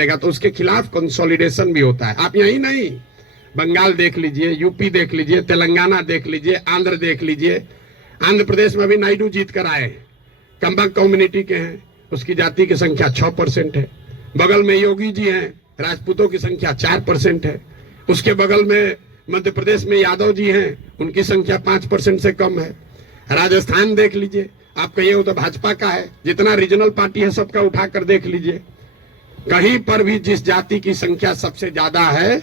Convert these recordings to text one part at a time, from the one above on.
लेगा तो उसके खिलाफ कंसोलिडेशन भी होता है। आप यही नहीं, बंगाल देख लीजिए, यूपी देख लीजिए, तेलंगाना देख लीजिए, आंध्र देख लीजिए। आंध्र प्रदेश में भी नायडू जीत कर आए, कंबक कम्युनिटी के हैं, उसकी जाति की संख्या 6% है। बगल में योगी जी हैं, राजपूतों की संख्या 4% है। उसके बगल में मध्य प्रदेश में यादव जी हैं, उनकी संख्या 5% से कम है। राजस्थान देख लीजिए, आप कहिए वो तो भाजपा का है, जितना रीजनल पार्टी है सबका उठाकर देख लीजिए, कहीं पर भी जिस जाति की संख्या सबसे ज्यादा है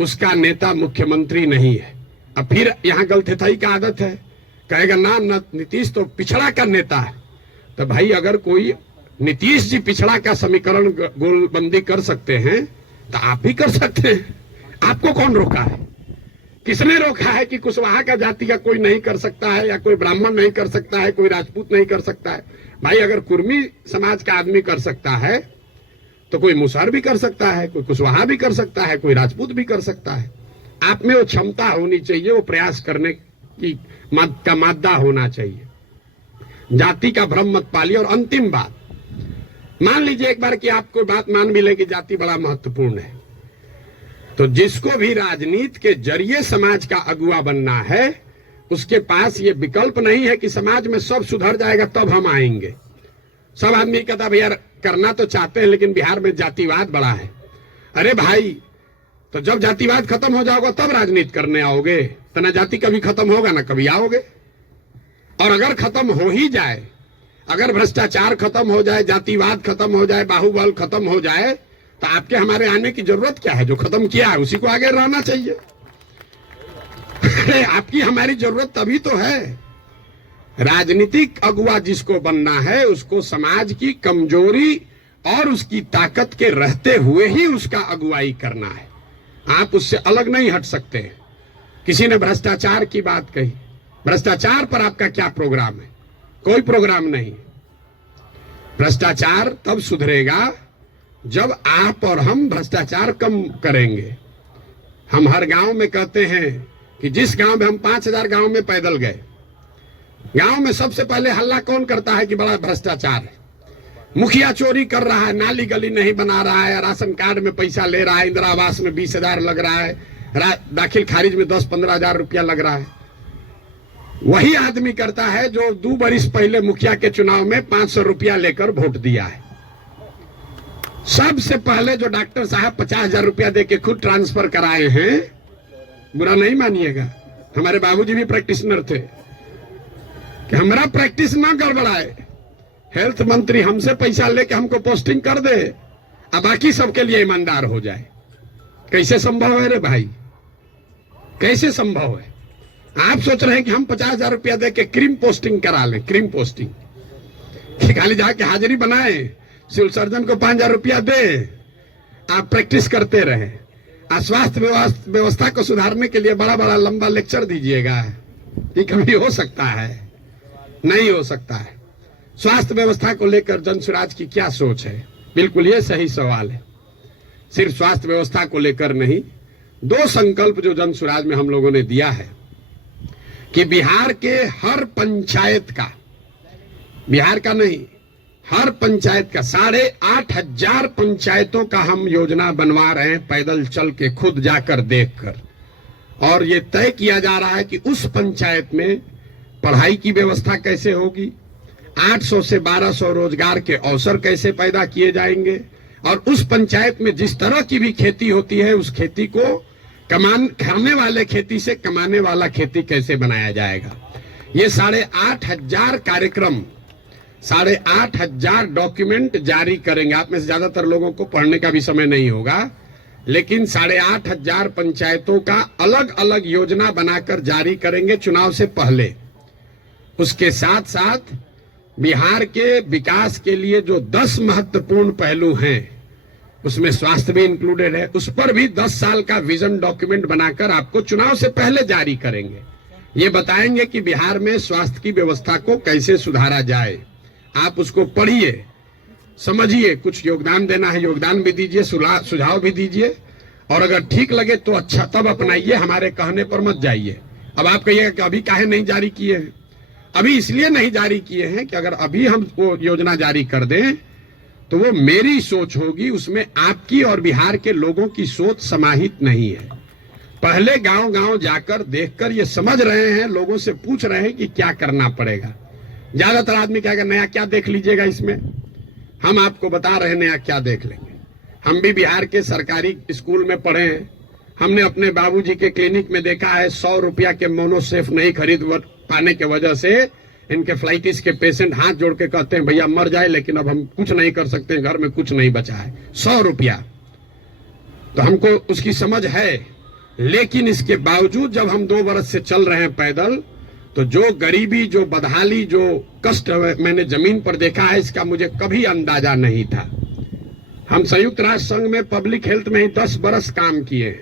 उसका नेता मुख्यमंत्री नहीं है। अब फिर यहाँ गलथेथाई का आदत है, कहेगा ना नीतीश तो पिछड़ा का नेता है। तो भाई अगर कोई नीतीश जी पिछड़ा का समीकरण गोलबंदी कर सकते हैं तो आप भी कर सकते हैं। आपको कौन रोका है? किसने रोका है कि कुशवाहा का जाति का कोई नहीं कर सकता है, या कोई ब्राह्मण नहीं कर सकता है, कोई राजपूत नहीं कर सकता है? भाई अगर कुर्मी समाज का आदमी कर सकता है तो कोई मुसहर भी कर सकता है, कोई कुशवाहा भी कर सकता है, कोई राजपूत भी कर सकता है। आप में वो क्षमता होनी चाहिए, वो प्रयास करने की का मादा होना चाहिए। जाति का भ्रम मत पालिए। और अंतिम बात, मान लीजिए एक बार कि आपको बात मान भी ले कि जाति बड़ा महत्वपूर्ण है, तो जिसको भी राजनीति के जरिए समाज का अगुवा बनना है उसके पास ये विकल्प नहीं है कि समाज में सब सुधर जाएगा तब हम आएंगे। सब आदमी कहता भैया करना तो चाहते हैं लेकिन बिहार में जातिवाद बड़ा है। अरे भाई, तो जब जातिवाद खत्म हो जाओगे तब राजनीति करने आओगे, तो ना जाति कभी खत्म होगा ना कभी आओगे। और अगर खत्म हो ही जाए, अगर भ्रष्टाचार खत्म हो जाए, जातिवाद खत्म हो जाए, बाहुबल खत्म हो जाए, तो आपके हमारे आने की जरूरत क्या है? जो खत्म किया है उसी को आगे रहना चाहिए। अरे आपकी हमारी जरूरत तभी तो है। राजनीतिक अगुवा जिसको बनना है उसको समाज की कमजोरी और उसकी ताकत के रहते हुए ही उसका अगुवाई करना है। आप उससे अलग नहीं हट सकते। किसी ने भ्रष्टाचार की बात कही, भ्रष्टाचार पर आपका क्या प्रोग्राम है? कोई प्रोग्राम नहीं। भ्रष्टाचार तब सुधरेगा जब आप और हम भ्रष्टाचार कम करेंगे। हम हर गांव में कहते हैं कि जिस गांव में हम 5000 गांव में पैदल गए, गांव में सबसे पहले हल्ला कौन करता है कि बड़ा भ्रष्टाचार है, मुखिया चोरी कर रहा है, नाली गली नहीं बना रहा है, राशन कार्ड में पैसा ले रहा है, इंदिरा आवास में 20,000 लग रहा है, दाखिल खारिज में 10-15 हजार रुपया लग रहा है। वही आदमी करता है जो 2 बरिस पहले मुखिया के चुनाव में 500 रुपया लेकर वोट दिया है। सबसे पहले जो डॉक्टर साहब 50,000 रुपया देके खुद ट्रांसफर कराए हैं, बुरा नहीं मानिएगा, हमारे बाबूजी भी प्रैक्टिशनर थे, कि हमारा प्रैक्टिस ना गड़बड़ाए, हेल्थ मंत्री हमसे पैसा लेके हमको पोस्टिंग कर दे, अब बाकी सबके लिए ईमानदार हो जाए। कैसे संभव है रे भाई? कैसे संभव है? आप सोच रहे हैं कि हम 50,000 रुपया दे के क्रीम पोस्टिंग करा लें, क्रीम पोस्टिंग, कि खाली जाके हाजिरी बनाए, सिविल सर्जन को 5,000 रुपया दे, आप प्रैक्टिस करते रहे। स्वास्थ्य व्यवस्था को सुधारने के लिए बड़ा बड़ा लंबा लेक्चर दीजिएगा, ये कभी हो सकता है? नहीं हो सकता है। स्वास्थ्य व्यवस्था को लेकर जनसुराज की क्या सोच है? बिल्कुल ये सही सवाल है। सिर्फ स्वास्थ्य व्यवस्था को लेकर नहीं, 2 संकल्प जो जनसुराज में हम लोगों ने दिया है कि बिहार के हर पंचायत का, बिहार का नहीं, हर पंचायत का 8,500 पंचायतों का हम योजना बनवा रहे हैं, पैदल चल के खुद जाकर देखकर। और ये तय किया जा रहा है कि उस पंचायत में पढ़ाई की व्यवस्था कैसे होगी, 800 से 1200 रोजगार के अवसर कैसे पैदा किए जाएंगे, और उस पंचायत में जिस तरह की भी खेती होती है उस खेती को खाने वाले खेती से कमाने वाला खेती कैसे बनाया जाएगा। ये 8,500 कार्यक्रम, 8,500 डॉक्यूमेंट जारी करेंगे। आप में से ज्यादातर लोगों को पढ़ने का भी समय नहीं होगा, लेकिन 8,500 पंचायतों का अलग अलग योजना बनाकर जारी करेंगे चुनाव से पहले। उसके साथ साथ बिहार के विकास के लिए जो 10 महत्वपूर्ण पहलू हैं उसमें स्वास्थ्य भी इंक्लूडेड है, उस पर भी 10 साल का विजन डॉक्यूमेंट बनाकर आपको चुनाव से पहले जारी करेंगे। ये बताएंगे कि बिहार में स्वास्थ्य की व्यवस्था को कैसे सुधारा जाए। आप उसको पढ़िए, समझिए, कुछ योगदान देना है योगदान भी दीजिए, सुझाव भी दीजिए, और अगर ठीक लगे तो अच्छा तब अपनाइए, हमारे कहने पर मत जाइए। अब आप कहिएगा कि अभी काहे नहीं जारी किए हैं? अभी इसलिए नहीं जारी किए हैं कि अगर अभी हम वो योजना जारी कर दें तो वो मेरी सोच होगी, उसमें आपकी और बिहार के लोगों की सोच समाहित नहीं है। पहले गांव गांव जाकर देखकर ये समझ रहे हैं, लोगों से पूछ रहे हैं कि क्या करना पड़ेगा। ज्यादातर आदमी क्या नया क्या देख लीजिएगा इसमें, हम आपको बता रहे हैं नया क्या देख लेंगे। हम भी बिहार के सरकारी स्कूल में पढ़े हैं, हमने अपने बाबूजी के क्लिनिक में देखा है 100 रुपया के मोनोसेफ नहीं खरीद पाने के वजह से इनके फ्लाइटिस के पेशेंट हाथ जोड़ के कहते हैं भैया मर जाए, लेकिन अब हम कुछ नहीं कर सकते, घर में कुछ नहीं बचा है, 100 रुपया। तो हमको उसकी समझ है, लेकिन इसके बावजूद जब हम 2 बरस से चल रहे हैं पैदल, तो जो गरीबी, जो बदहाली, जो कष्ट मैंने जमीन पर देखा है, इसका मुझे कभी अंदाजा नहीं था। हम संयुक्त राष्ट्र संघ में पब्लिक हेल्थ में ही 10 बरस काम किए,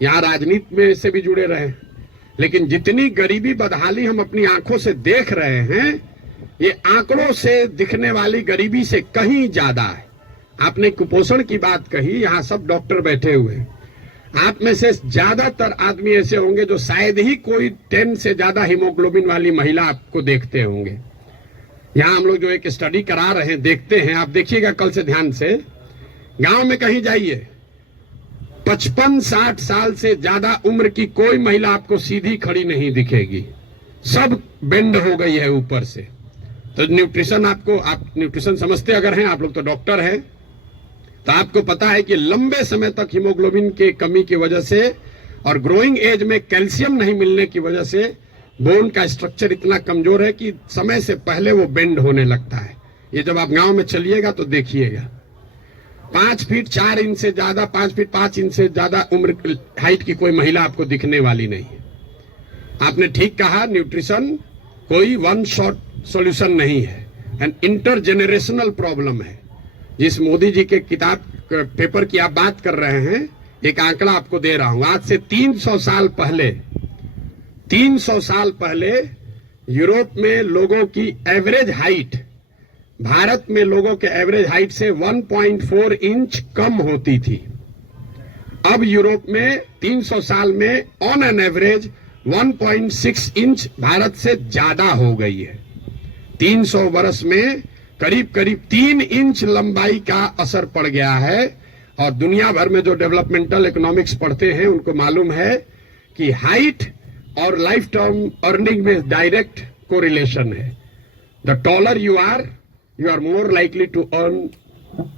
यहाँ राजनीति में से भी जुड़े रहे, लेकिन जितनी गरीबी बदहाली हम अपनी आंखों से देख रहे हैं, ये आंकड़ों से दिखने वाली गरीबी से कहीं ज्यादा है। आपने कुपोषण की बात कही, यहाँ सब डॉक्टर बैठे हुए, आप में से ज्यादातर आदमी ऐसे होंगे जो शायद ही कोई 10 से ज्यादा हीमोग्लोबिन वाली महिला आपको देखते होंगे। यहाँ हम लोग जो एक स्टडी करा रहे हैं, देखते हैं, आप देखिएगा कल से ध्यान से, गांव में कहीं जाइए, 55-60 साल से ज्यादा उम्र की कोई महिला आपको सीधी खड़ी नहीं दिखेगी, सब बेंड हो गई है ऊपर से। तो न्यूट्रिशन, आपको, आप न्यूट्रिशन समझते अगर हैं, आप लोग तो डॉक्टर हैं, तो आपको पता है कि लंबे समय तक हीमोग्लोबिन के कमी की वजह से और ग्रोइंग एज में कैल्शियम नहीं मिलने की वजह से बोन का स्ट्रक्चर इतना कमजोर है कि समय से पहले वो बेंड होने लगता है। ये जब आप गांव में चलिएगा तो देखिएगा, 5 फीट 4 इंच से ज्यादा, 5 फीट 5 इंच से ज्यादा उम्र हाइट की कोई महिला आपको दिखने वाली नहीं है। आपने ठीक कहा, न्यूट्रिशन कोई वन शॉट सॉल्यूशन नहीं है, एन इंटरजेनरेशनल प्रॉब्लम है। जिस मोदी जी के किताब पेपर की आप बात कर रहे हैं, एक आंकड़ा आपको दे रहा हूं, आज से 300 साल पहले यूरोप में लोगों की एवरेज हाइट भारत में लोगों के एवरेज हाइट से 1.4 इंच कम होती थी। अब यूरोप में 300 साल में on an average 1.6 inch Bharat से ज्यादा हो गई है। 300 वर्ष में करीब करीब 3 इंच लंबाई का असर पड़ गया है। और दुनिया भर में जो डेवलपमेंटल इकोनॉमिक्स पढ़ते हैं उनको मालूम है कि हाइट और लाइफ टर्म अर्निंग में डायरेक्ट कोरिलेशन है। The taller you are more likely to earn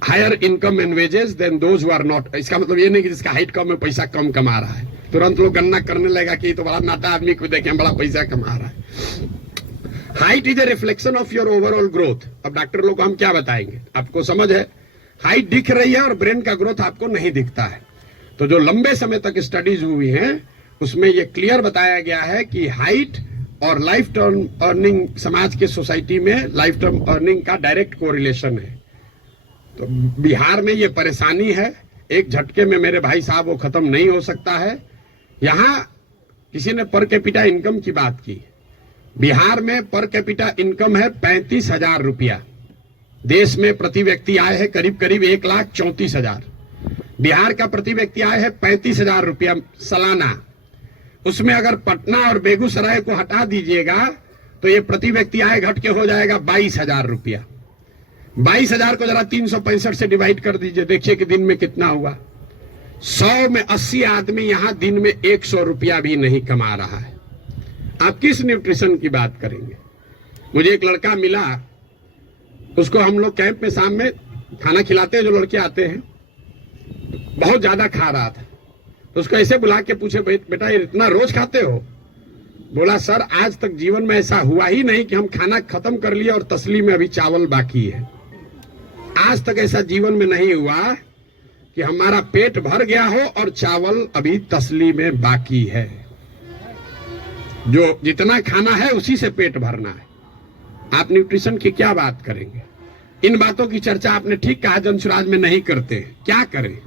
higher income and wages than those who are not। इसका मतलब ये नहीं कि जिसका हाइट कम है पैसा कम कमा रहा है, तुरंत लोग गणना करने लगेगा कि तो बड़ा नाटा आदमी को देखें बड़ा पैसा कमा रहा है। Height is a reflection of your overall growth. अब डॉक्टर लोग को हम क्या बताएंगे, आपको समझ है, हाइट दिख रही है और ब्रेन का ग्रोथ आपको नहीं दिखता है। तो जो लंबे समय तक स्टडीज हुई हैं उसमें ये क्लियर बताया गया है कि हाइट और लाइफ टर्म अर्निंग, समाज के सोसाइटी में लाइफ टर्म अर्निंग का डायरेक्ट कोरिलेशन है। तो बिहार में ये परेशानी है, एक झटके में मेरे भाई साहब वो खत्म नहीं हो सकता है। यहाँ किसी ने पर कैपिटा इनकम की बात की, बिहार में पर कैपिटा इनकम है 35,000 रुपया, देश में प्रति व्यक्ति आय है करीब करीब 1,34,000। बिहार का प्रति व्यक्ति आय है 35,000 रुपया सालाना। उसमें अगर पटना और बेगूसराय को हटा दीजिएगा तो ये प्रति व्यक्ति आय घट के हो जाएगा 22,000 रुपया। 22,000 को जरा 365 से डिवाइड कर दीजिए, देखिए कि दिन में कितना हुआ। 100 में 80 आदमी यहां दिन में 100 रुपया भी नहीं कमा रहा है। आप किस न्यूट्रिशन की बात करेंगे। मुझे एक लड़का मिला, उसको हम लोग कैंप में शाम में खाना खिलाते हैं, जो लड़के आते हैं, बहुत ज्यादा खा रहा था। तो उसको ऐसे बुला के पूछे, बेटा ये इतना रोज खाते हो? बोला सर आज तक जीवन में ऐसा हुआ ही नहीं कि हम खाना खत्म कर लिया और तसली में अभी चावल बाकी है। आज तक ऐसा जीवन में नहीं हुआ कि हमारा पेट भर गया हो और चावल अभी तसली में बाकी है। जो जितना खाना है उसी से पेट भरना है। आप न्यूट्रिशन की क्या बात करेंगे। इन बातों की चर्चा आपने ठीक कहा जनसुराज में नहीं करते। क्या करें,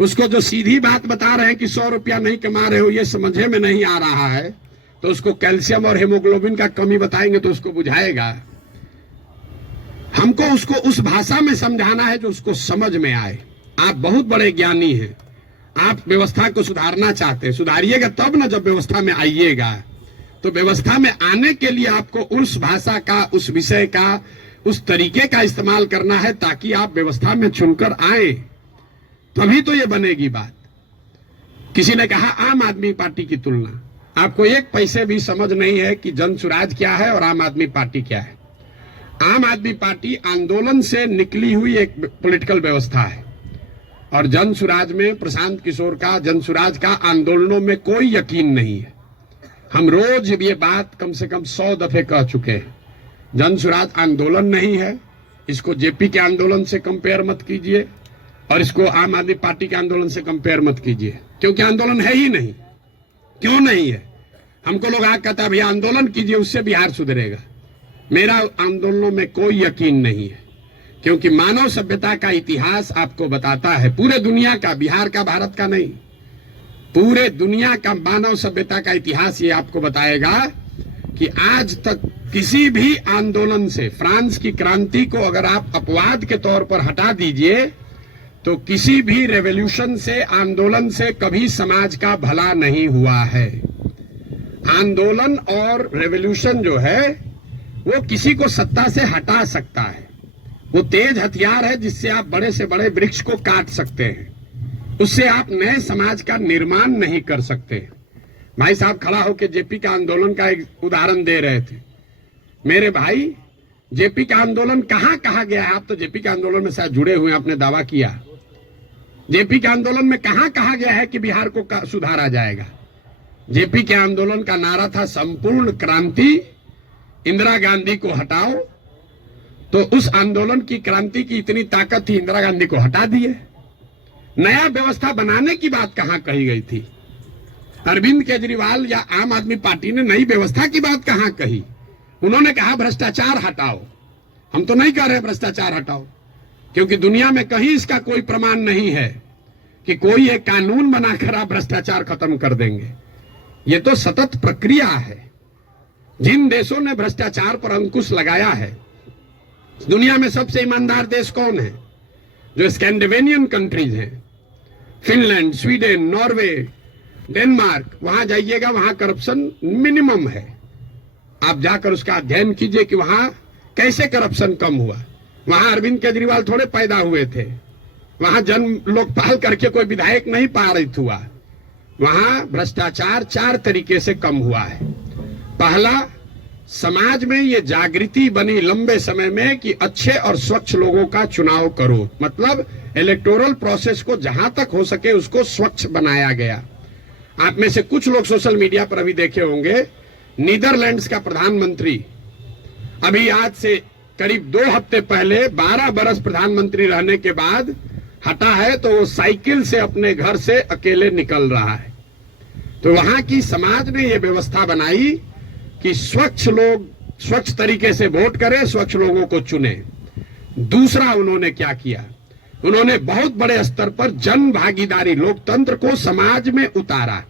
उसको जो सीधी बात बता रहे हैं कि 100 रुपया नहीं कमा रहे हो ये समझे में नहीं आ रहा है, तो उसको कैल्शियम और हेमोग्लोबिन का कमी बताएंगे तो उसको बुझाएगा। हमको उसको उस भाषा में समझाना है जो उसको समझ में आए। आप बहुत बड़े ज्ञानी हैं, आप व्यवस्था को सुधारना चाहते हैं, सुधारिएगा तब ना जब व्यवस्था में आइएगा। तो व्यवस्था में आने के लिए आपको उस भाषा का, उस विषय का, उस तरीके का इस्तेमाल करना है ताकि आप व्यवस्था में चुनकर आए, तभी तो ये बनेगी बात। किसी ने कहा आम आदमी पार्टी की तुलना, आपको एक पैसे भी समझ नहीं है कि जन सुराज क्या है और आम आदमी पार्टी क्या है। आम आदमी पार्टी आंदोलन से निकली हुई एक पॉलिटिकल व्यवस्था है और जन सुराज में प्रशांत किशोर का, जन सुराज का आंदोलनों में कोई यकीन नहीं है। हम रोज ये बात कम से कम 100 दफे कह चुके हैं। जन सुराज आंदोलन नहीं है, इसको जेपी के आंदोलन से कंपेयर मत कीजिए और इसको आम आदमी पार्टी के आंदोलन से कंपेयर मत कीजिए, क्योंकि आंदोलन है ही नहीं। क्यों नहीं है? हमको लोग आगे कहता है भैया आंदोलन कीजिए उससे बिहार सुधरेगा। मेरा आंदोलनों में कोई यकीन नहीं है, क्योंकि मानव सभ्यता का इतिहास आपको बताता है, पूरे दुनिया का, बिहार का, भारत का नहीं, पूरे दुनिया का मानव सभ्यता का इतिहास ये आपको बताएगा कि आज तक किसी भी आंदोलन से, फ्रांस की क्रांति को अगर आप अपवाद के तौर पर हटा दीजिए तो किसी भी रेवोल्यूशन से, आंदोलन से कभी समाज का भला नहीं हुआ है। आंदोलन और रेवोल्यूशन जो है वो किसी को सत्ता से हटा सकता है। वो तेज हथियार है जिससे आप बड़े से बड़े वृक्ष को काट सकते हैं, उससे आप नए समाज का निर्माण नहीं कर सकते। भाई साहब खड़ा होकर जेपी का आंदोलन का एक उदाहरण दे रहे थे। मेरे भाई, जेपी का आंदोलन कहां कहा गया है? आप तो जेपी के आंदोलन में शायद जुड़े हुए हैं, आपने दावा किया। जेपी के आंदोलन में कहां कहा गया है कि बिहार को सुधारा जाएगा? जेपी के आंदोलन का नारा था संपूर्ण क्रांति, इंदिरा गांधी को हटाओ। तो उस आंदोलन की, क्रांति की इतनी ताकत थी, इंदिरा गांधी को हटा दिए। नया व्यवस्था बनाने की बात कहां कही गई थी? अरविंद केजरीवाल या आम आदमी पार्टी ने नई व्यवस्था की बात कहां कही? उन्होंने कहा भ्रष्टाचार हटाओ। हम तो नहीं कह रहे भ्रष्टाचार हटाओ, क्योंकि दुनिया में कहीं इसका कोई प्रमाण नहीं है कि कोई एक कानून बनाकर आप भ्रष्टाचार खत्म कर देंगे। ये तो सतत प्रक्रिया है। जिन देशों ने भ्रष्टाचार पर अंकुश लगाया है, दुनिया में सबसे ईमानदार देश कौन है? जो स्कैंडिनेवियन कंट्रीज हैं, फिनलैंड, स्वीडन, नॉर्वे, डेनमार्क, वहां जाइएगा, वहां करप्शन मिनिमम है। आप जाकर उसका अध्ययन कीजिए कि वहां कैसे करप्शन कम हुआ। वहां अरविंद केजरीवाल थोड़े पैदा हुए थे, वहां जन्म लोकपाल करके कोई विधायक नहीं पारित हुआ। वहां भ्रष्टाचार 4 तरीके से कम हुआ है। पहला, समाज में ये जागृति बनी लंबे समय में कि अच्छे और स्वच्छ लोगों का चुनाव करो, मतलब इलेक्टोरल प्रोसेस को जहां तक हो सके उसको स्वच्छ बनाया गया। आप में से कुछ लोग सोशल मीडिया पर अभी देखे होंगे, नीदरलैंड्स का प्रधानमंत्री अभी आज से करीब 2 हफ्ते पहले 12 बरस प्रधानमंत्री रहने के बाद हटा है, तो वो साइकिल से अपने घर से अकेले निकल रहा है। तो वहां की समाज ने ये व्यवस्था बनाई कि स्वच्छ लोग स्वच्छ तरीके से वोट करें, स्वच्छ लोगों को चुने। दूसरा उन्होंने क्या किया? उन्होंने बहुत बड़े स्तर पर जन भागीदारी, लोकतंत्र को समाज में उतारा।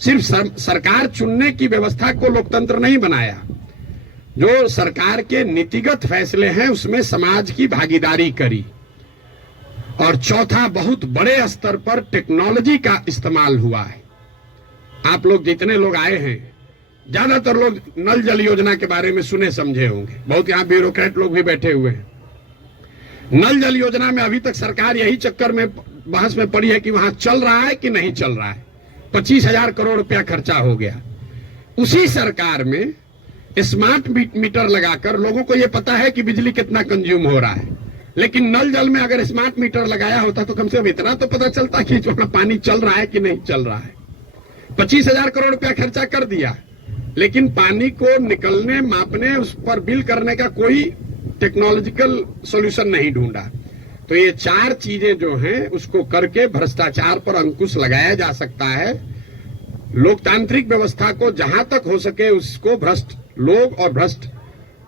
सिर्फ सरकार चुनने की व्यवस्था को लोकतंत्र नहीं बनाया, जो सरकार के नीतिगत फैसले हैं उसमें समाज की भागीदारी करी। और चौथा, बहुत बड़े स्तर पर टेक्नोलॉजी का इस्तेमाल हुआ है। आप लोग जितने लोग आए हैं, ज्यादातर लोग नल जल योजना के बारे में सुने समझे होंगे, बहुत यहाँ ब्यूरोक्रेट लोग भी बैठे हुए हैं। नल जल योजना में अभी तक सरकार यही चक्कर में बहस में पड़ी है कि वहां चल रहा है कि नहीं चल रहा है। 25,000 करोड़ रुपया खर्चा हो गया। उसी सरकार में स्मार्ट मीटर लगाकर लोगों को यह पता है कि बिजली कितना कंज्यूम हो रहा है, लेकिन नल जल में अगर स्मार्ट मीटर लगाया होता तो कम से कम इतना तो पता चलता कि जो पानी चल रहा है कि नहीं चल रहा है। 25,000 करोड़ रुपया खर्चा कर दिया, लेकिन पानी को निकलने, मापने, उस पर बिल करने का कोई टेक्नोलॉजिकल सॉल्यूशन नहीं ढूंढा। तो ये 4 चीजें जो हैं उसको करके भ्रष्टाचार पर अंकुश लगाया जा सकता है। लोकतांत्रिक व्यवस्था को जहां तक हो सके उसको भ्रष्ट लोग और भ्रष्ट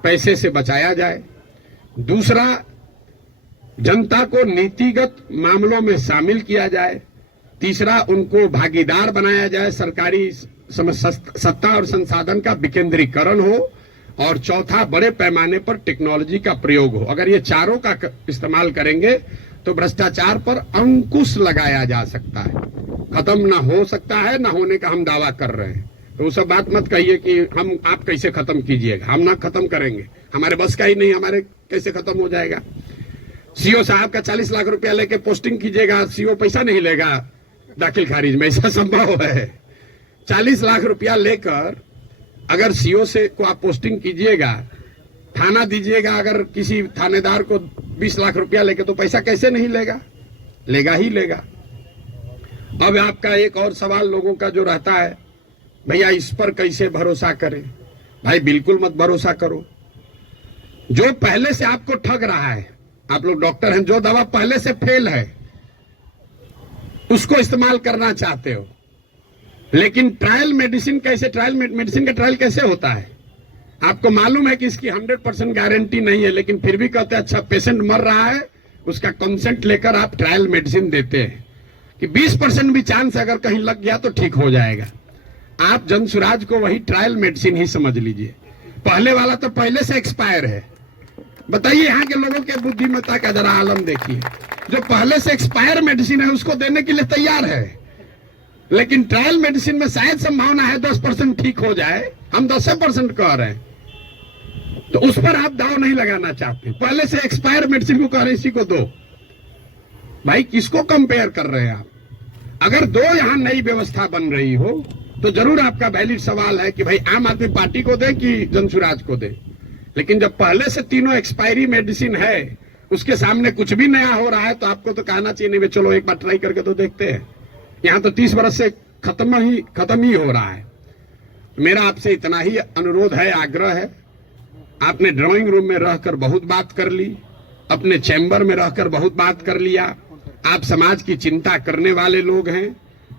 पैसे से बचाया जाए। दूसरा, जनता को नीतिगत मामलों में शामिल किया जाए। तीसरा, उनको भागीदार बनाया जाए, सरकारी सत्ता और संसाधन का विकेंद्रीकरण हो। और चौथा, बड़े पैमाने पर टेक्नोलॉजी का प्रयोग हो। अगर ये चारों का इस्तेमाल करेंगे तो भ्रष्टाचार पर अंकुश लगाया जा सकता है। खत्म ना हो सकता है, ना होने का हम दावा कर रहे हैं। तो वो सब बात मत कहिए कि हम आप कैसे खत्म कीजिएगा, हम ना खत्म करेंगे। हमारे बस का ही नहीं, हमारे कैसे खत्म हो जाएगा। सीओ साहब का 40 लाख रुपया लेके पोस्टिंग कीजिएगा, सीओ पैसा नहीं लेगा दाखिल खारिज में, ऐसा संभव है? 40 लाख रुपया लेकर अगर सीओ से को आप पोस्टिंग कीजिएगा, थाना दीजिएगा, अगर किसी थानेदार को 20 लाख रुपया लेके, तो पैसा कैसे नहीं लेगा? लेगा ही लेगा। अब आपका एक और सवाल लोगों का जो रहता है, भैया इस पर कैसे भरोसा करें? भाई बिल्कुल मत भरोसा करो। जो पहले से आपको ठग रहा है, आप लोग डॉक्टर हैं, जो दवा पहले से फेल है उसको इस्तेमाल करना चाहते हो, लेकिन ट्रायल मेडिसिन कैसे, ट्रायल मेडिसिन का ट्रायल कैसे होता है? आपको मालूम है कि इसकी 100% गारंटी नहीं है, लेकिन फिर भी कहते हैं अच्छा पेशेंट मर रहा है, उसका कंसेंट लेकर आप ट्रायल मेडिसिन देते हैं कि 20% भी चांस अगर कहीं लग गया तो ठीक हो जाएगा। आप जनसुराज को वही ट्रायल मेडिसिन ही समझ लीजिए। पहले वाला तो पहले से एक्सपायर है। बताइए यहाँ के लोगों के बुद्धिमत्ता का जरा आलम देखिए। जो पहले से एक्सपायर मेडिसिन है उसको देने के लिए तैयार है, लेकिन ट्रायल मेडिसिन में शायद संभावना है 10% ठीक हो जाए, हम 10% कह रहे हैं, तो उस पर आप दाव नहीं लगाना चाहते। पहले से एक्सपायर मेडिसिन को कह रहे हैं इसी को दो। भाई किसको कंपेयर कर रहे हैं आप? अगर दो यहाँ नई व्यवस्था बन रही हो तो जरूर आपका वैलिड सवाल है कि भाई आम आदमी पार्टी को दे कि जनसुराज को दे। लेकिन जब पहले से तीनों एक्सपायरी मेडिसिन है, उसके सामने कुछ भी नया हो रहा है, तो आपको तो कहना चाहिए नहीं चलो एक बार ट्राई करके तो देखते हैं। यहाँ तो 30 वर्ष से खत्म ही हो रहा है। मेरा आपसे इतना ही अनुरोध है, आग्रह है। आपने ड्राइंग रूम में रहकर बहुत बात कर ली, अपने चैम्बर में रहकर बहुत बात कर लिया, आप समाज की चिंता करने वाले लोग हैं,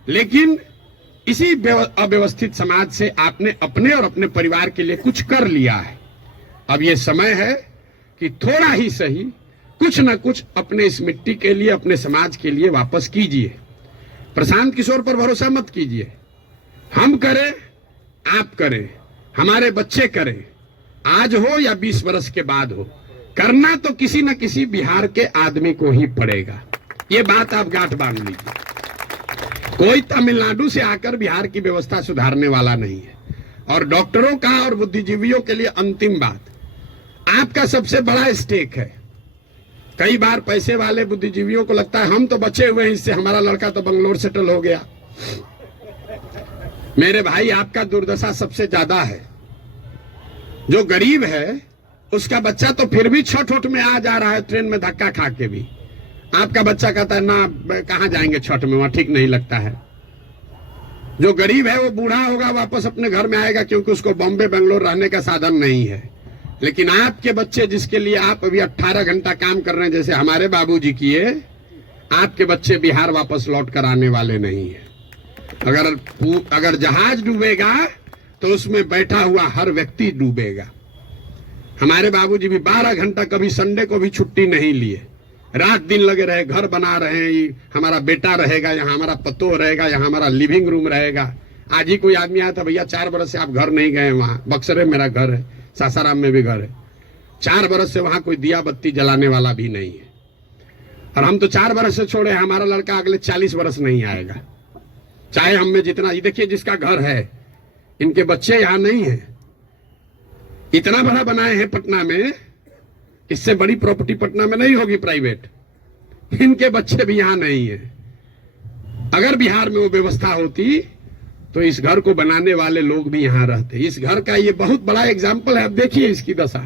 लेकिन इसी अव्यवस्थित समाज से आपने अपने और अपने परिवार के लिए कुछ कर लिया है। अब ये समय है कि थोड़ा ही सही कुछ न कुछ अपने इस मिट्टी के लिए, अपने समाज के लिए वापस कीजिए। प्रशांत किशोर पर भरोसा मत कीजिए। हम करें, आप करें, हमारे बच्चे करें, आज हो या 20 वर्ष के बाद हो, करना तो किसी न किसी बिहार के आदमी को ही पड़ेगा। ये बात आप गांठ बांध लीजिए। कोई तमिलनाडु से आकर बिहार की व्यवस्था सुधारने वाला नहीं है। और डॉक्टरों का और बुद्धिजीवियों के लिए अंतिम बात, आपका सबसे बड़ा स्टेक है। कई बार पैसे वाले बुद्धिजीवियों को लगता है हम तो बचे हुए हैं इससे, हमारा लड़का तो बंगलोर सेटल हो गया। मेरे भाई आपका दुर्दशा सबसे ज्यादा है। जो गरीब है उसका बच्चा तो फिर भी छठ में आ जा रहा है, ट्रेन में धक्का खा के भी। आपका बच्चा कहता है ना कहां जाएंगे छठ में, वहां ठीक नहीं लगता है। जो गरीब है वो बूढ़ा होगा, वापस अपने घर में आएगा, क्योंकि उसको बॉम्बे बेंगलोर रहने का साधन नहीं है। लेकिन आपके बच्चे जिसके लिए आप अभी 18 घंटा काम कर रहे हैं, जैसे हमारे बाबूजी किए, आपके बच्चे बिहार वापस लौट कर आने वाले नहीं है। अगर जहाज डूबेगा तो उसमें बैठा हुआ हर व्यक्ति डूबेगा। हमारे बाबूजी भी 12 घंटा, कभी संडे को भी छुट्टी नहीं लिए, रात दिन लगे रहे, घर बना रहे हैं। हमारा बेटा रहेगा यहाँ, हमारा पतोह रहेगा यहाँ, हमारा लिविंग रूम रहेगा। आज ही कोई आदमी आया था, भैया 4 बरस से आप घर नहीं गए, वहां बक्सर मेरा घर है, सासाराम में भी घर है, 4 बरस से वहां कोई दिया बत्ती जलाने वाला भी नहीं है। और हम तो 4 बरस से छोड़े, हमारा लड़का अगले 40 बरस नहीं आएगा, चाहे हम में जितना। ये देखिए जिसका घर है, इनके बच्चे यहाँ नहीं है। इतना बड़ा बनाए हैं पटना में, इससे बड़ी प्रॉपर्टी पटना में नहीं होगी प्राइवेट। इनके बच्चे भी यहाँ नहीं है। अगर बिहार में वो व्यवस्था होती तो इस घर को बनाने वाले लोग भी यहाँ रहते। इस घर का ये बहुत बड़ा एग्जाम्पल है। अब देखिए इसकी दशा,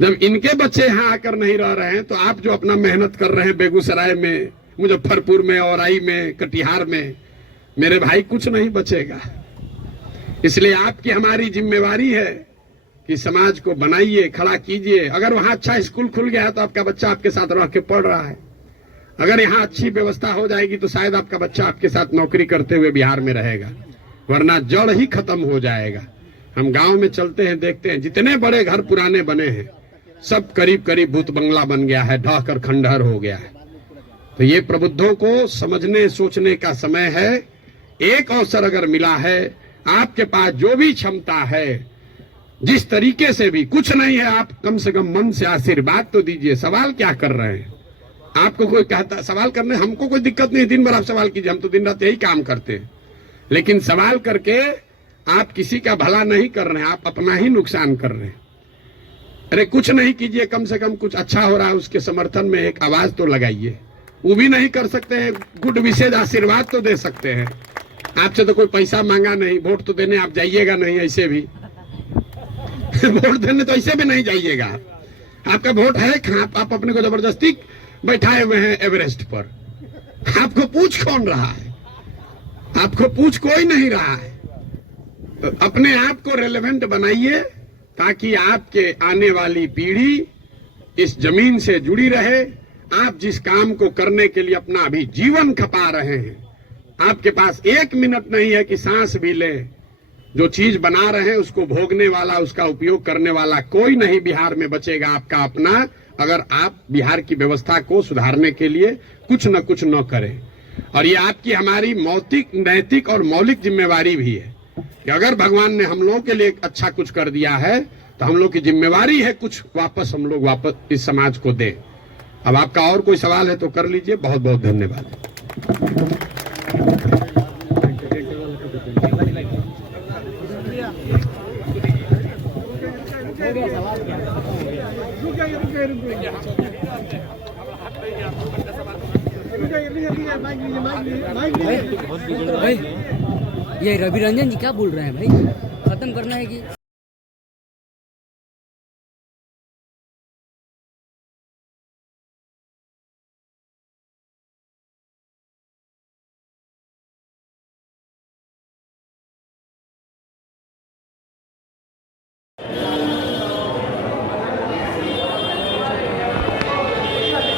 जब इनके बच्चे यहाँ आकर नहीं रह रहे हैं, तो आप जो अपना मेहनत कर रहे हैं बेगूसराय में, मुजफ्फरपुर में, औराई में, कटिहार में, मेरे भाई कुछ नहीं बचेगा। इसलिए आपकी हमारी जिम्मेवारी है कि समाज को बनाइए, खड़ा कीजिए। अगर वहां अच्छा स्कूल खुल गया है तो आपका बच्चा आपके साथ रह के पढ़ रहा है। अगर यहाँ अच्छी व्यवस्था हो जाएगी तो शायद आपका बच्चा आपके साथ नौकरी करते हुए बिहार में रहेगा, वरना जड़ ही खत्म हो जाएगा। हम गांव में चलते हैं, देखते हैं जितने बड़े घर पुराने बने हैं सब करीब करीब भूत बंगला बन गया है, ढह कर खंडहर हो गया है। तो ये प्रबुद्धों को समझने सोचने का समय है। एक अवसर अगर मिला है, आपके पास जो भी क्षमता है, जिस तरीके से भी, कुछ नहीं है, आप कम से कम मन से आशीर्वाद तो दीजिए। सवाल क्या कर रहे हैं? आपको कोई कहता सवाल करने, हमको कोई दिक्कत नहीं, दिन भर आप सवाल कीजिए, हम तो दिन रात यही काम करते हैं। लेकिन सवाल करके आप किसी का भला नहीं कर रहे हैं, आप अपना ही नुकसान कर रहे हैं। अरे कुछ नहीं कीजिए, कम से कम कुछ अच्छा हो रहा है उसके समर्थन में एक आवाज तो लगाइए। वो भी नहीं कर सकते हैं, गुड विशेष आशीर्वाद तो दे सकते हैं। आपसे तो कोई पैसा मांगा नहीं, वोट तो देने आप जाइएगा नहीं ऐसे भी वोट देने तो ऐसे भी नहीं जाइएगा। आपका वोट है कहाँ? आप अपने को जबरदस्ती बैठाए हुए हैं एवरेस्ट पर। आपको पूछ कौन रहा है? आपको पूछ कोई नहीं रहा है। तो अपने आप को रेलेवेंट बनाइए ताकि आपके आने वाली पीढ़ी इस जमीन से जुड़ी रहे। आप जिस काम को करने के लिए अपना अभी जीवन खपा रहे हैं, आपके पास 1 मिनट नहीं है कि सांस भी ले। जो चीज बना रहे हैं उसको भोगने वाला, उसका उपयोग करने वाला कोई नहीं बिहार में बचेगा आपका अपना, अगर आप बिहार की व्यवस्था को सुधारने के लिए कुछ न कुछ न करें। और ये आपकी हमारी मौतिक, नैतिक और मौलिक जिम्मेवारी भी है कि अगर भगवान ने हम लोगों के लिए अच्छा कुछ कर दिया है तो हम लोग की जिम्मेवारी है कुछ वापस हम लोग वापस इस समाज को दें। अब आपका और कोई सवाल है तो कर लीजिए। बहुत बहुत धन्यवाद। भाई ये रवि रंजन जी क्या बोल रहे हैं भाई? खत्म करना है कि